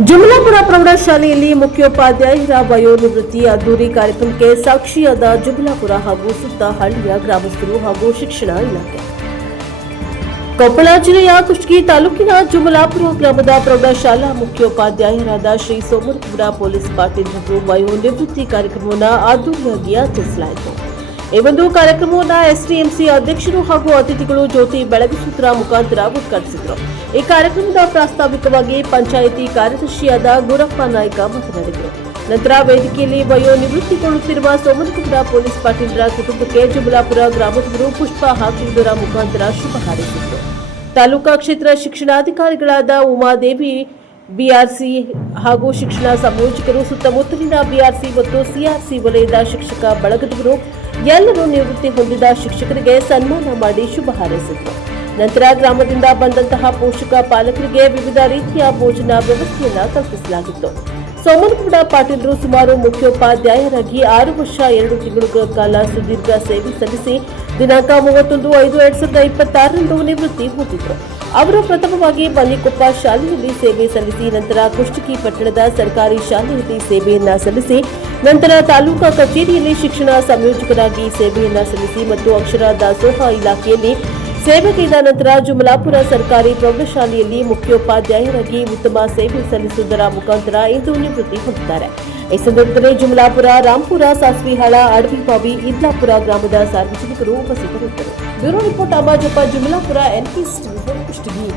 ಜುಮಲಾಪುರ ಪ್ರೌಢಶಾಲೆಯಲ್ಲಿ ಮುಖ್ಯೋಪಾಧ್ಯಾಯರ ವಯೋನಿವೃತ್ತಿ ಅದ್ದೂರಿ ಕಾರ್ಯಕ್ರಮಕ್ಕೆ ಸಾಕ್ಷಿಯಾದ ಜುಮಲಾಪುರ ಹಾಗೂ ಸುತ್ತ ಹಳ್ಳಿಯ ಗ್ರಾಮಸ್ಥರು ಹಾಗೂ ಶಿಕ್ಷಣ ಇಲಾಖೆ. ಕೊಪ್ಪಳ ಜಿಲ್ಲೆಯ ಕುಷ್ಟಗಿ ತಾಲೂಕಿನ ಜುಮಲಾಪುರ ಗ್ರಾಮದ ಪ್ರೌಢಶಾಲಾ ಮುಖ್ಯೋಪಾಧ್ಯಾಯರಾದ ಶ್ರೀ ಸೋಮನಗೌಡ ಪೊಲೀಸ್ ಪಾಟೀಲ್ ಅವರು ವಯೋನಿವೃತ್ತಿ ಕಾರ್ಯಕ್ರಮವನ್ನು ಅದ್ದೂರಿಯಾಗಿ ಆಚರಿಸಲಾಯಿತು. ಈ ಒಂದು ಕಾರ್ಯಕ್ರಮವನ್ನು ಎಸ್ಡಿಎಂಸಿ ಅಧ್ಯಕ್ಷರು ಹಾಗೂ ಅತಿಥಿಗಳು ಜ್ಯೋತಿ ಬೆಳಗಿಸುವುದರ ಮುಖಾಂತರ ಉದ್ಘಾಟಿಸಿದರು. ಈ ಕಾರ್ಯಕ್ರಮದ ಪ್ರಾಸ್ತಾವಿಕವಾಗಿ ಪಂಚಾಯಿತಿ ಕಾರ್ಯದರ್ಶಿಯಾದ ಗುರಪ್ಪ ನಾಯ್ಕ ಮಾತನಾಡಿದರು. ನಂತರ ವೇದಿಕೆಯಲ್ಲಿ ವಯೋನಿವೃತ್ತಿಗೊಳ್ಳುತ್ತಿರುವ ಸೋಮನಗೌಡ ಪೊಲೀಸ್ ಪಾಟೀಲರ ಕುಟುಂಬಕ್ಕೆ ಜುಮಲಾಪುರ ಗ್ರಾಮದವರು ಪುಷ್ಪ ಹಾಕುವುದರ ಮುಖಾಂತರ ಶುಭ ಹಾರೈಸಿದರು. ತಾಲೂಕಾ ಕ್ಷೇತ್ರ ಶಿಕ್ಷಣಾಧಿಕಾರಿಗಳಾದ ಉಮಾದೇವಿ ಬಿಆರ್ಸಿ ಹಾಗೂ ಶಿಕ್ಷಣ ಸಂಯೋಜಕರು, ಸುತ್ತಮುತ್ತಲಿನ ಬಿಆರ್ಸಿ ಮತ್ತು ಸಿಆರ್ಸಿ ವಲಯದ ಶಿಕ್ಷಕ ಬಳಗದವರು ಎಲ್ಲರೂ ನಿವೃತ್ತಿ ಹೊಂದಿದ ಶಿಕ್ಷಕರಿಗೆ ಸನ್ಮಾನ ಮಾಡಿ ಶುಭ ಹಾರೈಸಿದರು. ನಂತರ ಗ್ರಾಮದಿಂದ ಬಂದಂತಹ ಪೋಷಕ ಪಾಲಕರಿಗೆ ವಿವಿಧ ರೀತಿಯ ಭೋಜನ ವ್ಯವಸ್ಥೆಯನ್ನು ಕಲ್ಪಿಸಲಾಗಿತ್ತು. ಸೋಮನಗೌಡ ಪಾಟೀಲರು ಸುಮಾರು ಮುಖ್ಯೋಪಾಧ್ಯಾಯರಾಗಿ 6 ವರ್ಷ 2 ತಿಂಗಳ ಕಾಲ ಸುದೀರ್ಘ ಸೇವೆ ಸಲ್ಲಿಸಿ ದಿನಾಂಕ 31/5/2026ರಂದು ನಿವೃತ್ತಿ ಹೊಂದಿದ್ರು. ಅವರು ಪ್ರಥಮವಾಗಿ ಬನ್ನಿಕೊಪ್ಪ ಶಾಲೆಯಲ್ಲಿ ಸೇವೆ ಸಲ್ಲಿಸಿ ನಂತರ ಕುಷ್ಟಗಿ ಪಟ್ಟಣದ ಸರ್ಕಾರಿ ಶಾಲೆಯಲ್ಲಿ ಸೇವೆಯನ್ನ ಸಲ್ಲಿಸಿ ನಂತರ ತಾಲೂಕಾ ಕಚೇರಿಯಲ್ಲಿ ಶಿಕ್ಷಣ ಸಂಯೋಜಕರಾಗಿ ಸೇವೆಯನ್ನ ಸಲ್ಲಿಸಿ ಮತ್ತು ಅಕ್ಷರ ದಾಸೋಹ ಇಲಾಖೆಯಲ್ಲಿ ಸೇವೆಗೈದ ನಂತರ ಜುಮಲಾಪುರ ಸರ್ಕಾರಿ ಪ್ರೌಢಶಾಲೆಯಲ್ಲಿ ಮುಖ್ಯೋಪಾಧ್ಯಾಯರಾಗಿ ಉತ್ತಮ ಸೇವೆ ಸಲ್ಲಿಸುವುದರ ಮುಖಾಂತರ ಇಂದು ನಿವೃತ್ತಿ ಹೊಂದಿದ್ದಾರೆ. ಈ ಸಂದರ್ಭದಲ್ಲಿ ಜುಮಲಾಪುರ, ರಾಂಪುರ, ಸಾಸ್ವಿಹಾಳ, ಅಡವಿಬಾವಿ, ಇದ್ಲಾಪುರ ಗ್ರಾಮದ ಸಾರ್ವಜನಿಕರು ಉಪಸ್ಥಿತರಿದ್ದರು. Bureau report Amajappa, Jumalapura, NKS TV Kushtagi.